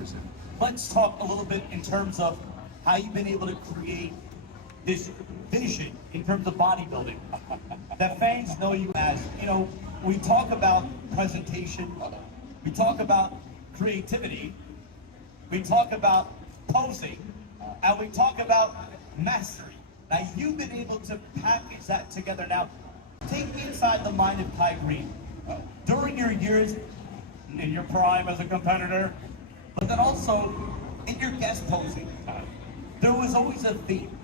100%. Let's talk a little bit in terms of how you've been able to create this vision in terms of bodybuilding that fans know you as. You know, we talk about presentation, we talk about creativity, we talk about posing, and we talk about mastery. Now, you've been able to package that together. Now, take me inside the mind of Kai Green. During your years in your prime as a competitor, but then also in your guest posing time, there was always a theme.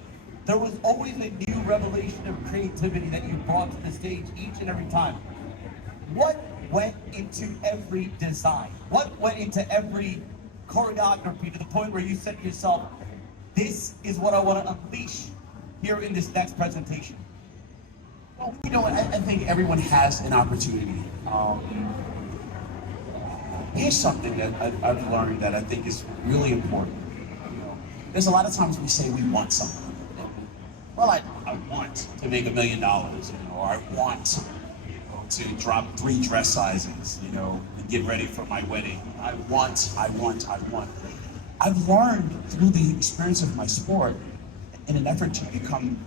There was always a new revelation of creativity that you brought to the stage each and every time. What went into every design? What went into every choreography to the point where you said to yourself, this is what I want to unleash here in this next presentation? Well, you know, I think everyone has an opportunity. Here's something that I've learned that I think is really important. You know, there's a lot of times we say we want something. Well, I want to make $1 million, you know, or I want, you know, to drop 3 dress sizes, you know, and get ready for my wedding. I want. I've learned through the experience of my sport, in an effort to become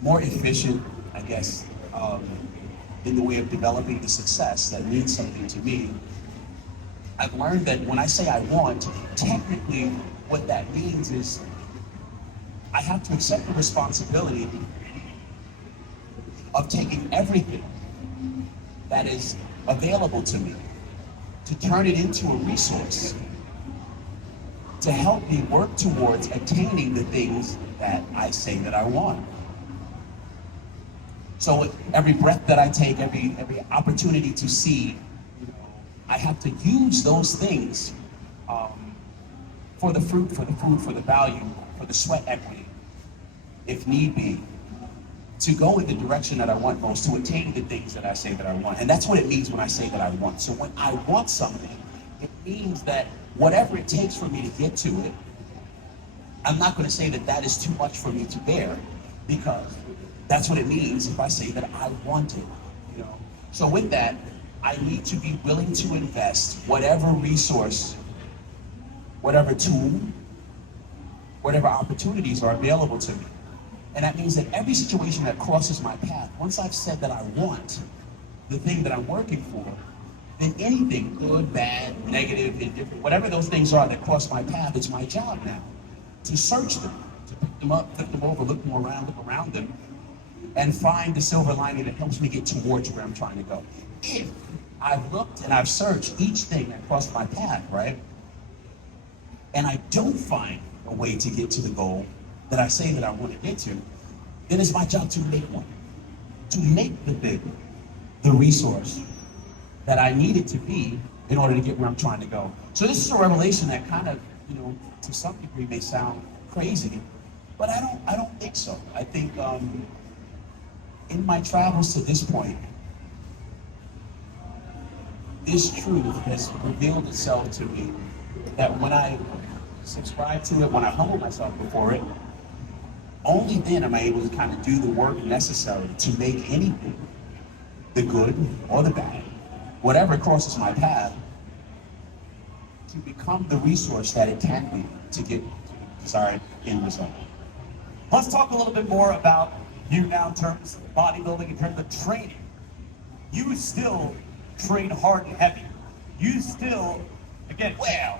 more efficient, I guess, in the way of developing the success that means something to me. I've learned that when I say I want, technically what that means is I have to accept the responsibility of taking everything that is available to me to turn it into a resource to help me work towards attaining the things that I say that I want. So every breath that I take, every opportunity to see, you know, I have to use those things for the fruit, for the food, for the value, for the sweat equity, if need be, to go in the direction that I want most, to attain the things that I say that I want. And that's what it means when I say that I want. So when I want something, it means that whatever it takes for me to get to it, I'm not going to say that that is too much for me to bear, because that's what it means if I say that I want it, you know. So with that, I need to be willing to invest whatever resource, whatever tool, whatever opportunities are available to me. And that means that every situation that crosses my path, once I've said that I want the thing that I'm working for, then anything, good, bad, negative, indifferent, whatever those things are that cross my path, it's my job now to search them, to pick them up, flip them over, look them around, look around them, and find the silver lining that helps me get towards where I'm trying to go. If I've looked and I've searched each thing that crossed my path, right, and I don't find a way to get to the goal that I say that I want to get to, then it's my job to make one, to make the thing, the resource that I need it to be in order to get where I'm trying to go. So this is a revelation that kind of, you know, to some degree may sound crazy, but I don't think so. I think in my travels to this point, this truth has revealed itself to me that when I subscribe to it, when I humble myself before it, only then am I able to kind of do the work necessary to make anything, the good or the bad, whatever crosses my path, to become the resource that it can be to get to the desired end result. Let's talk a little bit more about you now in terms of bodybuilding, in terms of training. You still train hard and heavy. You still, again, well,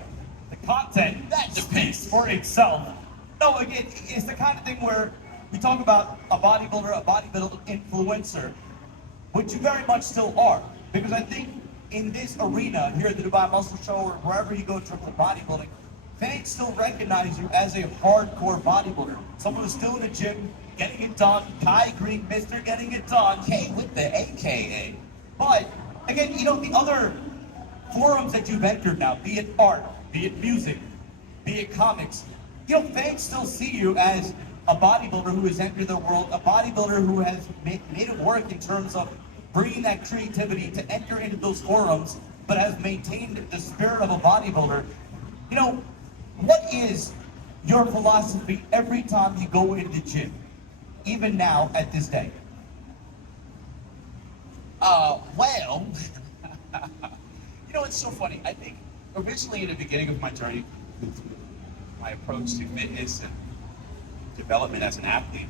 the content that speaks for itself. No, again, it's the kind of thing where we talk about a bodybuilder influencer, which you very much still are. Because I think in this arena, here at the Dubai Muscle Show, or wherever you go in terms of bodybuilding, fans still recognize you as a hardcore bodybuilder. Someone who's still in the gym, getting it done. Kai Green, Mr. Getting It Done. K with the AKA. But, again, you know, the other forums that you've entered now, be it art, be it music, be it comics, you know, fans still see you as a bodybuilder who has entered the world, a bodybuilder who has made it work in terms of bringing that creativity to enter into those forums, but has maintained the spirit of a bodybuilder. You know, what is your philosophy every time you go into the gym, even now at this day? Well, you know, it's so funny. I think originally in the beginning of my journey, with my approach to fitness and development as an athlete,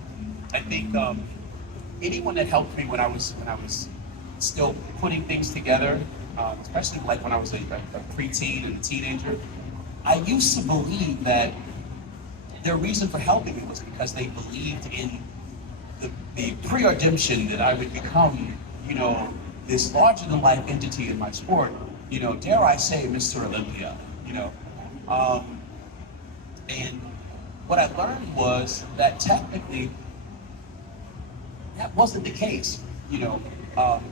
I think anyone that helped me when I was still putting things together, especially like when I was a preteen and a teenager, I used to believe that their reason for helping me was because they believed in the preordemption that I would become, you know, this larger than life entity in my sport, you know, dare I say, Mr. Olympia, you know. And what I learned was that technically that wasn't the case, you know.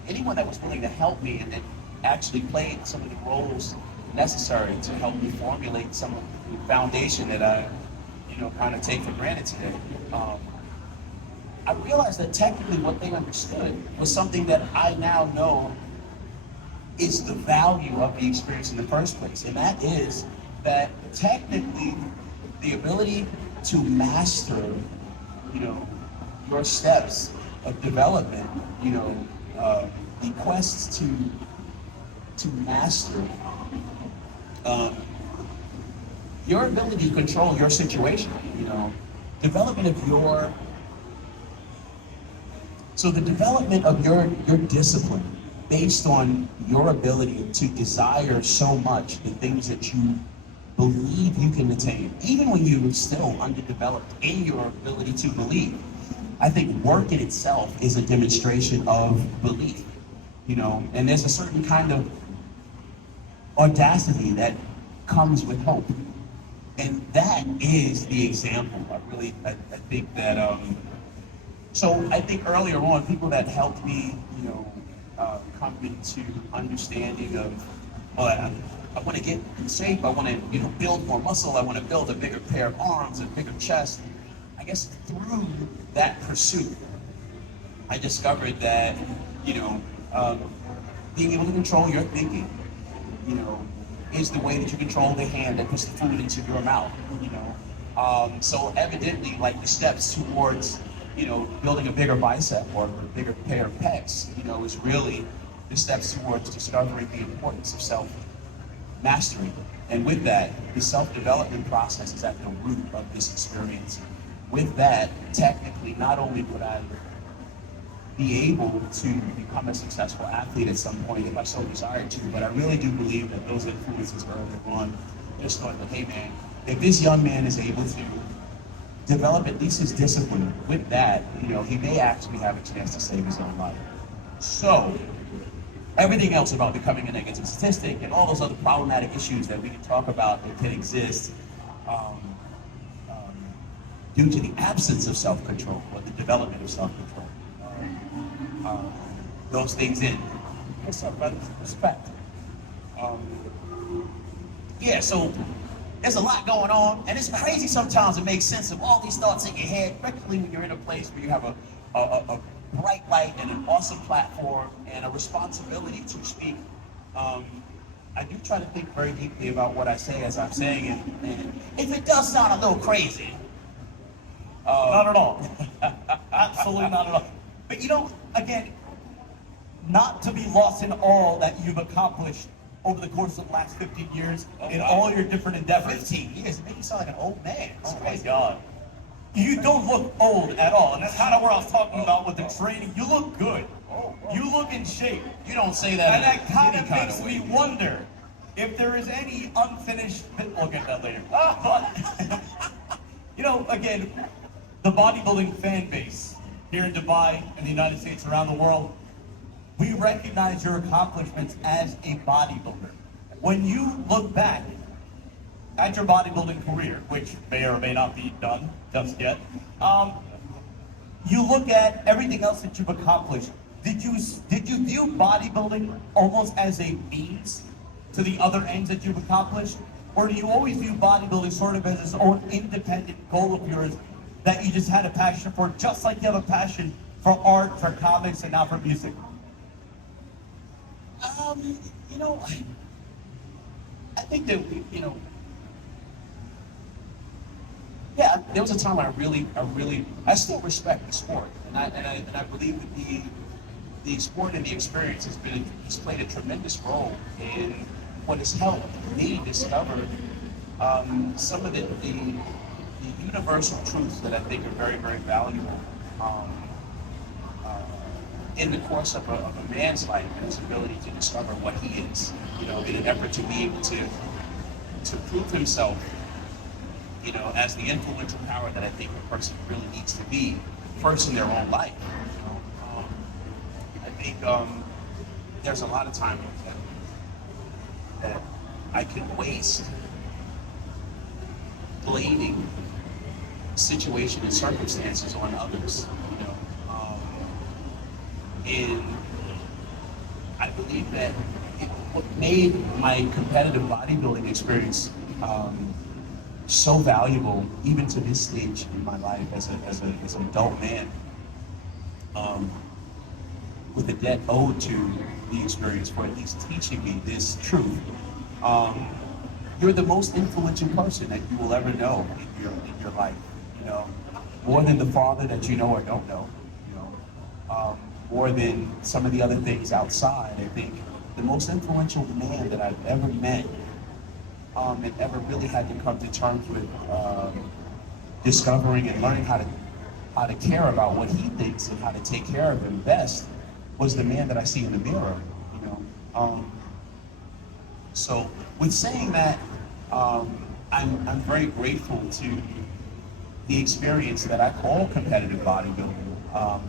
Anyone that was willing to help me and that actually played some of the roles necessary to help me formulate some of the foundation that I, you know, kind of take for granted today. I realized that technically what they understood was something that I now know is the value of the experience in the first place. And that is that technically the ability to master, you know, your steps of development, you know, the quest to master your ability to control your situation, you know, development of your, so the development of your discipline based on your ability to desire so much the things that you believe you can attain, even when you're still underdeveloped in your ability to believe. I think work in itself is a demonstration of belief, you know, and there's a certain kind of audacity that comes with hope. And that is the example. I think that, so I think earlier on, people that helped me, you know, come into understanding of, well, I want to get in shape, I want to, you know, build more muscle, I want to build a bigger pair of arms, a bigger chest. I guess through that pursuit, I discovered that, you know, being able to control your thinking, you know, is the way that you control the hand that puts the food into your mouth, you know. So evidently, like the steps towards, you know, building a bigger bicep or a bigger pair of pecs, you know, is really the steps towards discovering the importance of self-mastery. And with that, the self-development process is at the root of this experience. With that, technically, not only would I be able to become a successful athlete at some point if I so desired to, but I really do believe that those influences earlier on just thought that, hey man, if this young man is able to develop at least his discipline with that, you know, he may actually have a chance to save his own life. So, everything else about becoming a negative statistic and all those other problematic issues that we can talk about that can exist due to the absence of self-control or the development of self-control. Those things in. What's up, brother? Respect. Yeah, so there's a lot going on, and it's crazy sometimes to make sense of all these thoughts in your head, particularly when you're in a place where you have a bright light and an awesome platform and a responsibility to speak. I do try to think very deeply about what I say as I'm saying it, and if it does sound a little crazy, Not at all. Absolutely not at all. But you know, again, not to be lost in all that you've accomplished over the course of the last 15 years in all your different endeavors. 15 years, it makes you sound like an old man. It's Oh my crazy. God. You don't look old at all. And that's kind of where I was talking about with the training. You look good. You look in shape. You don't say that And in that kind any of makes way. me wonder if there is any unfinished, we'll get that later. But, you know, again, the bodybuilding fan base here in Dubai and the United States, around the world, we recognize your accomplishments as a bodybuilder. When you look back at your bodybuilding career, which may or may not be done just yet, you look at everything else that you've accomplished. Did you view bodybuilding almost as a means to the other ends that you've accomplished? Or do you always view bodybuilding sort of as its own independent goal of yours that you just had a passion for, just like you have a passion for art, for comics, and now for music? You know, I think that yeah, there was a time when I still respect the sport, and I believe that the sport and the experience has played a tremendous role in what has helped me discover some of the universal truths that I think are very, very valuable in the course of a man's life and his ability to discover what he is, in an effort to be able to prove himself, as the influential power that I think a person really needs to be, first in their own life. I think there's a lot of time that I could waste blaming situation and circumstances on others, and I believe that what made my competitive bodybuilding experience so valuable, even to this stage in my life as an adult man, with a debt owed to the experience for at least teaching me this truth. You're the most influential person that you will ever know in your life, more than the father that you know or don't know, more than some of the other things outside. I think the most influential man that I've ever met and ever really had to come to terms with discovering and learning how to care about what he thinks and how to take care of him best was the man that I see in the mirror. So with saying that, I'm very grateful to the experience that I call competitive bodybuilding,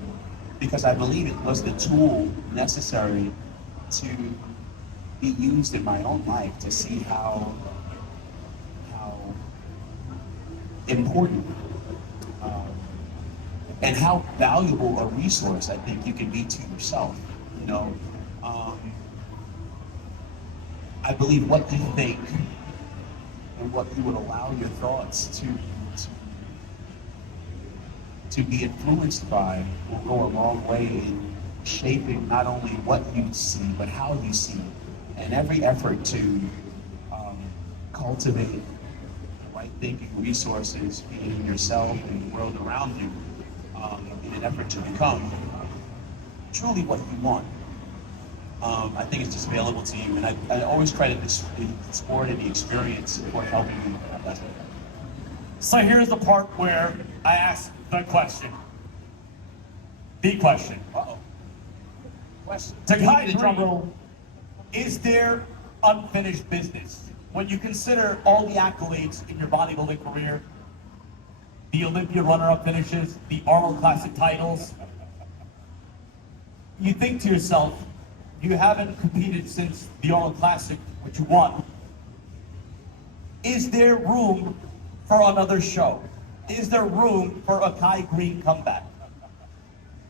because I believe it was the tool necessary to be used in my own life to see how important and how valuable a resource I think you can be to yourself. I believe what you think and what you would allow your thoughts to be influenced by will go a long way in shaping not only what you see, but how you see it. And every effort to cultivate the right thinking resources, be it in yourself and the world around you, in an effort to become truly what you want. I think it's just available to you, and I always credit the sport and the experience for helping me. So here's the part where I ask the question. The question. Uh-oh. Question. To guide the drum roll, is there unfinished business? When you consider all the accolades in your bodybuilding career, the Olympia runner-up finishes, the Arnold Classic titles, you think to yourself, you haven't competed since the Arnold Classic, which you won. Is there room for another show? Is there room for a Kai Green comeback?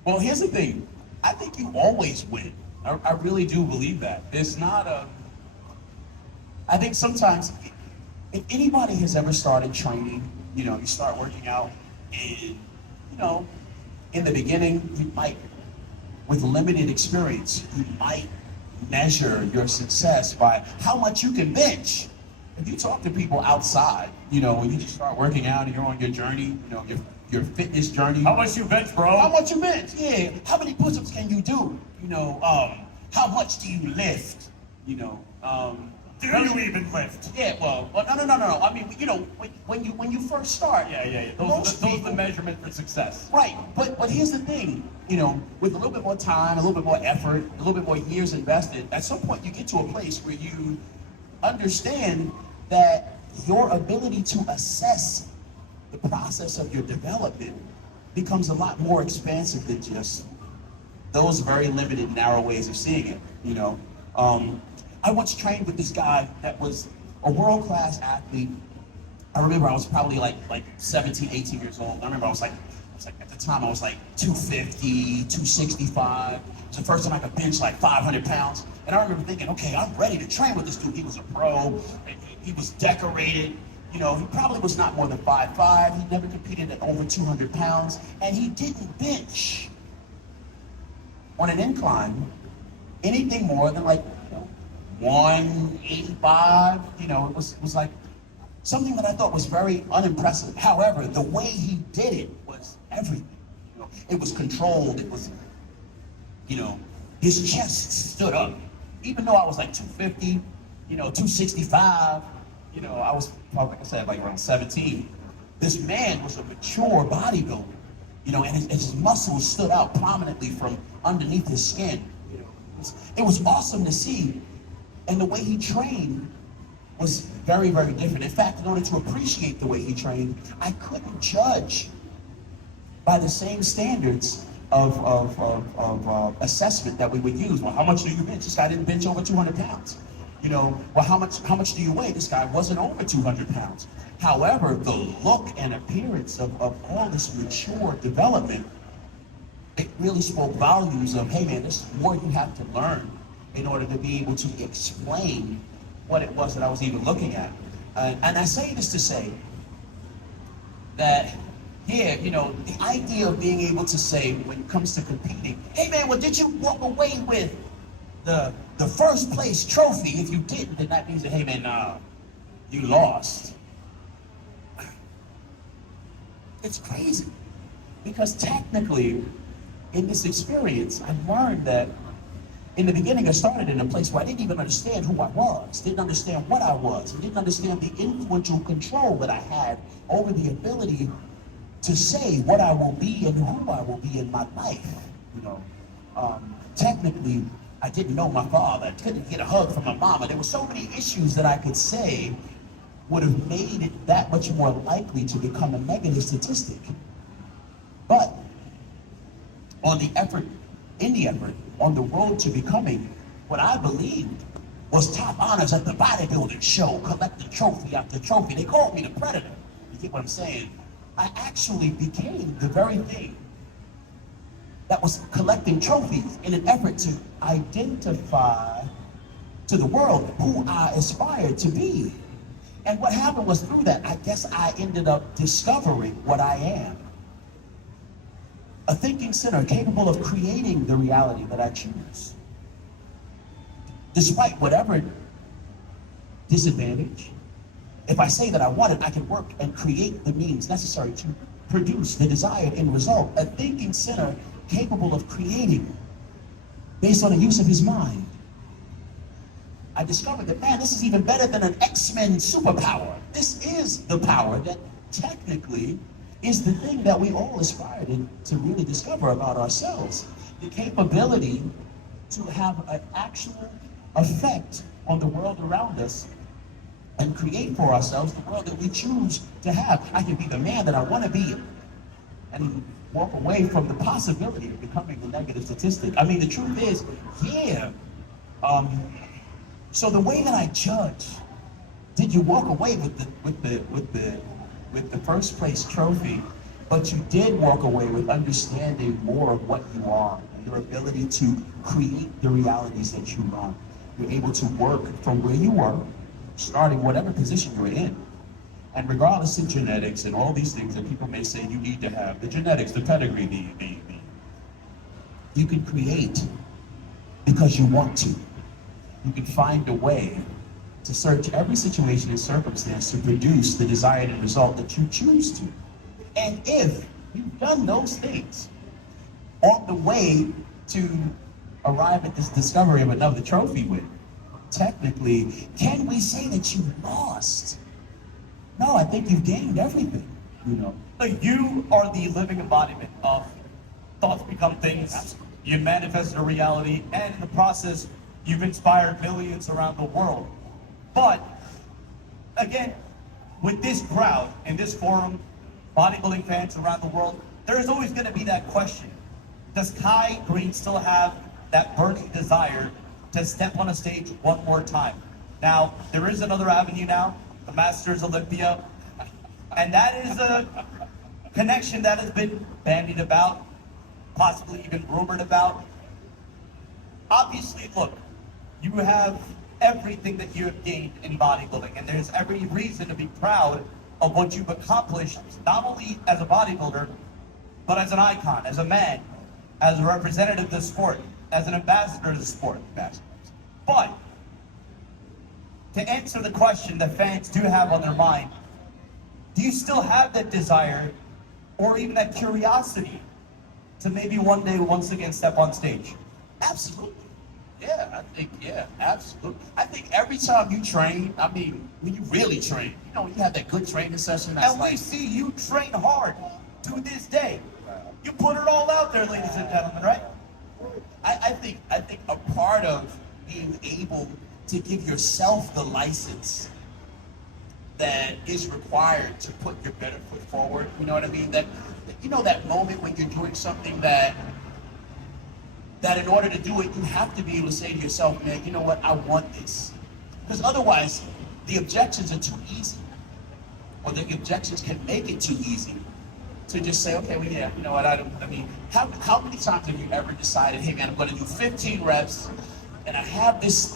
Well, here's the thing. I think you always win. I really do believe that. There's not I think sometimes, if anybody has ever started training, you start working out, and, in the beginning, you might, with limited experience, you might measure your success by how much you can bench. If you talk to people outside, when you just start working out and you're on your journey, your fitness journey. How much you bench, bro? How much you bench? Yeah. How many push-ups can you do? How much do you lift? Do you even lift? Yeah. Well, no. I mean, when you first start. Yeah. Those are the measurement for success. Right. But here's the thing. With a little bit more time, a little bit more effort, a little bit more years invested, at some point you get to a place where you understand that your ability to assess the process of your development becomes a lot more expansive than just those very limited, narrow ways of seeing it. I once trained with this guy that was a world-class athlete. I remember I was probably like 17, 18 years old. I remember I was like at the time I was like 250, 265. It was the first time I could bench like 500 pounds. And I remember thinking, okay, I'm ready to train with this dude. He was a pro, he was decorated. He probably was not more than 5'5". He never competed at over 200 pounds. And he didn't bench on an incline anything more than like 185. It was like something that I thought was very unimpressive. However, the way he did it was everything. It was controlled. It was, his chest stood up. Even though I was like 250, 265. I was probably, like I said, like around 17. This man was a mature bodybuilder, and his muscles stood out prominently from underneath his skin. It was awesome to see, and the way he trained was very, very different. In fact, in order to appreciate the way he trained, I couldn't judge by the same standards of assessment that we would use. Well, how much do you bench? This guy didn't bench over 200 pounds. Well, how much do you weigh? This guy wasn't over 200 pounds. However, the look and appearance of all this mature development, it really spoke volumes of, hey man, there's more you have to learn in order to be able to explain what it was that I was even looking at. And I say this to say that, yeah, the idea of being able to say, when it comes to competing, hey man, well, did you walk away with the first place trophy? If you didn't, then that means that, hey man, nah, you lost. It's crazy, because technically, in this experience, I learned that in the beginning, I started in a place where I didn't even understand who I was, didn't understand what I was, and didn't understand the influential control that I had over the ability to say what I will be and who I will be in my life. Technically, I didn't know my father. I couldn't get a hug from my mama. There were so many issues that I could say would have made it that much more likely to become a negative statistic. But on the effort, on the road to becoming what I believed was top honors at the bodybuilding show, collecting trophy after trophy. They called me the Predator. You get what I'm saying? I actually became the very thing that was collecting trophies in an effort to identify to the world who I aspired to be. And what happened was, through that, I guess I ended up discovering what I am. A thinking sinner capable of creating the reality that I choose. Despite whatever disadvantage, if I say that I want it, I can work and create the means necessary to produce the desired end result. A thinking sinner capable of creating based on the use of his mind. I discovered that, man, this is even better than an X-Men superpower. This is the power that technically is the thing that we all aspire to really discover about ourselves. The capability to have an actual effect on the world around us and create for ourselves the world that we choose to have. I can be the man that I want to be and walk away from the possibility of becoming the negative statistic. I mean, the truth is, yeah. So the way that I judge, did you walk away with the first place trophy, but you did walk away with understanding more of what you are and your ability to create the realities that you want. You're able to work from where you were, starting whatever position you're in. And regardless of genetics and all these things that people may say you need to have, the genetics, the pedigree, you can create because you want to. You can find a way to search every situation and circumstance to produce the desired end result that you choose to. And if you've done those things on the way to arrive at this discovery of another trophy win, technically, can we say that you lost? No, I think you've gained everything, So you are the living embodiment of thoughts become things. Absolutely. You manifested a reality, and in the process, you've inspired millions around the world. But again, with this crowd in this forum, bodybuilding fans around the world, there is always going to be that question. Does Kai Green still have that burning desire to step on a stage one more time? Now, there is another avenue now, the Masters Olympia, and that is a connection that has been bandied about, possibly even rumored about. Obviously, look, you have everything that you have gained in bodybuilding, and there's every reason to be proud of what you've accomplished, not only as a bodybuilder, but as an icon, as a man, as a representative of the sport, as an ambassador of the sport. But to answer the question that fans do have on their mind, do you still have that desire or even that curiosity to maybe one day once again step on stage? Absolutely. Yeah, absolutely. I think every time you train, I mean, when you really train, you know, you have that good training session. That's And like, we see you train hard to this day. You put it all out there, ladies and gentlemen, right? I think a part of being able to give yourself the license that is required to put your better foot forward. You know what I mean? That you know that moment when you're doing something that in order to do it, you have to be able to say to yourself, man, you know what, I want this. Because otherwise, the objections are too easy. Or the objections can make it too easy to just say, okay, well, yeah, you know what, I mean, how many times have you ever decided, hey man, I'm gonna do 15 reps, and I have this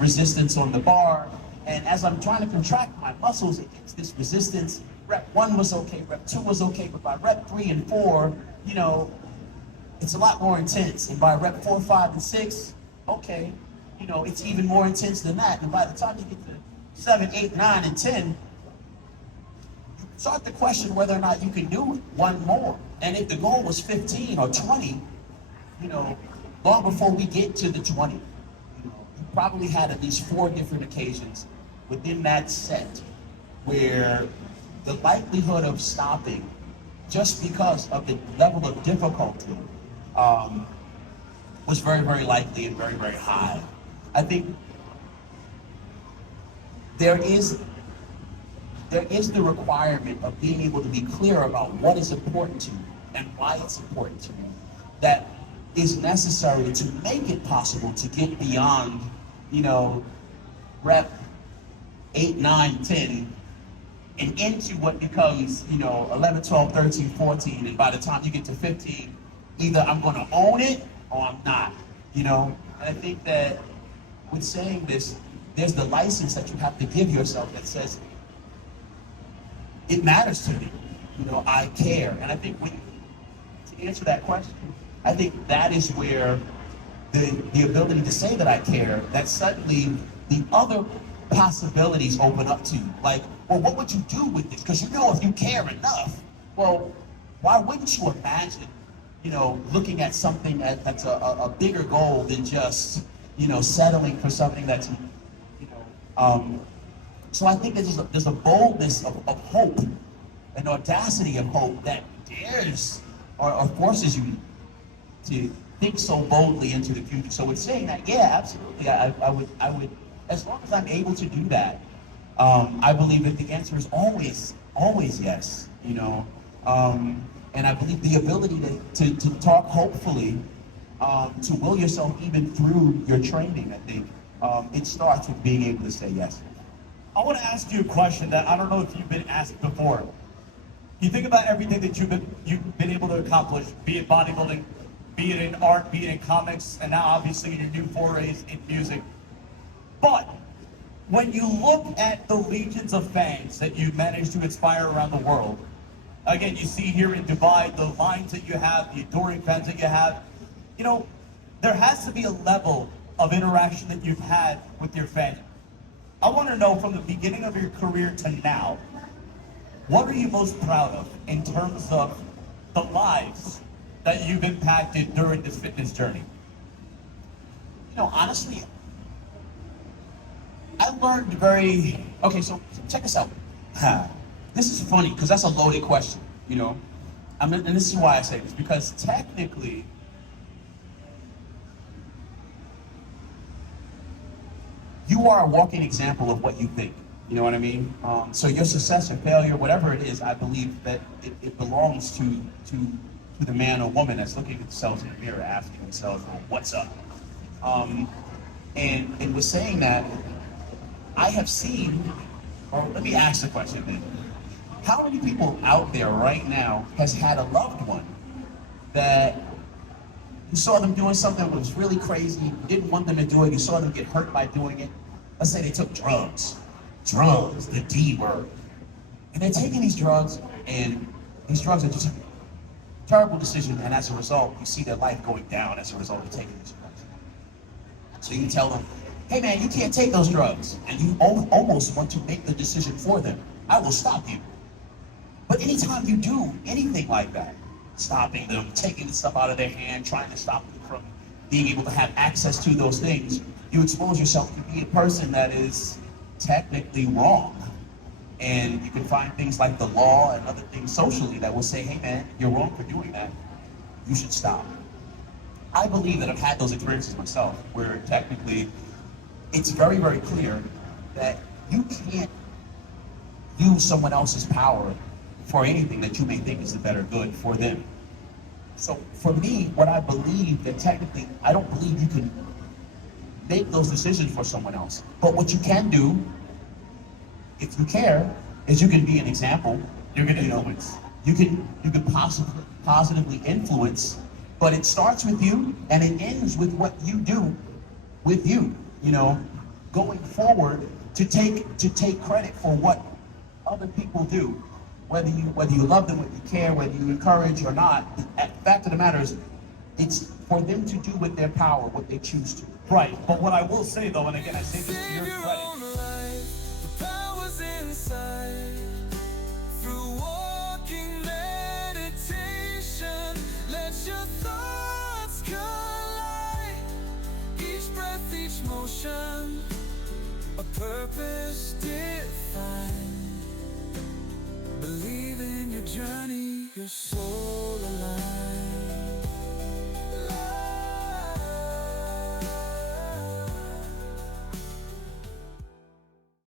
resistance on the bar, and as I'm trying to contract my muscles against this resistance, rep 1 was okay, rep 2 was okay, but by rep 3 and 4, you know, it's a lot more intense. And by rep 4, 5, and 6, okay, you know, it's even more intense than that. And by the time you get to 7, 8, 9, and 10, you start to question whether or not you can do one more. And if the goal was 15 or 20, you know, long before we get to the 20, you know, you probably had at least 4 different occasions within that set where the likelihood of stopping just because of the level of difficulty was very, very likely and very, very high. I think there is the requirement of being able to be clear about what is important to you and why it's important to you. That is necessary to make it possible to get beyond, you know, rep 8, 9, 10, and into what becomes, you know, 11, 12, 13, 14, and by the time you get to 15, either I'm going to own it or I'm not, you know? And I think that with saying this, there's the license that you have to give yourself that says, it matters to me, you know, I care. And I think to answer that question, I think that is where the ability to say that I care, that suddenly the other possibilities open up to you. Like, well, what would you do with this? Because you know if you care enough, well, why wouldn't you imagine, you know, looking at something that's a bigger goal than just, you know, settling for something that's, you know, so I think there's a boldness of hope, an audacity of hope that dares or forces you to think so boldly into the future. So with saying that, yeah, absolutely, I would, as long as I'm able to do that, I believe that the answer is always yes, you know. And I believe the ability to talk hopefully, to will yourself even through your training, I think, it starts with being able to say yes. I want to ask you a question that I don't know if you've been asked before. You think about everything that you've been able to accomplish, be it bodybuilding, be it in art, be it in comics, and now obviously your new forays in music. But when you look at the legions of fans that you've managed to inspire around the world, again, you see here in Dubai, the lines that you have, the adoring fans that you have, you know, there has to be a level of interaction that you've had with your fans. I want to know from the beginning of your career to now, what are you most proud of in terms of the lives that you've impacted during this fitness journey? You know, honestly, I learned okay, so check this out. This is funny because that's a loaded question, you know? And this is why I say this, because technically, you are a walking example of what you think. You know what I mean? So your success or failure, whatever it is, I believe that it belongs to the man or woman that's looking at themselves in the mirror, asking themselves, what's up? And with saying that, I have seen, or let me ask the question then. How many people out there right now has had a loved one that you saw them doing something that was really crazy, you didn't want them to do it, you saw them get hurt by doing it? Let's say they took drugs, the D word. And they're taking these drugs, and these drugs are just a terrible decision, and as a result, you see their life going down as a result of taking these drugs. So you tell them, hey man, you can't take those drugs. And you almost want to make the decision for them. I will stop you. But anytime you do anything like that, stopping them, taking the stuff out of their hand, trying to stop them from being able to have access to those things, you expose yourself to be a person that is technically wrong. And you can find things like the law and other things socially that will say, hey man, you're wrong for doing that. You should stop. I believe that I've had those experiences myself, where technically it's very, very clear that you can't use someone else's power for anything that you may think is the better good for them. So for me, what I believe that technically, I don't believe you can make those decisions for someone else. But what you can do, if you care, is you can be an example. You're gonna influence. You can positively influence, but it starts with you and it ends with what you do with you. You know, going forward to take credit for what other people do, whether you love them, whether you care, whether you encourage or not. The fact of the matter is, it's for them to do with their power what they choose to. Right, but what I will say though, and again I say this to your credit, through walking meditation, let your thoughts collide. Each breath, each motion, a purpose defined. Believe in your journey, your soul.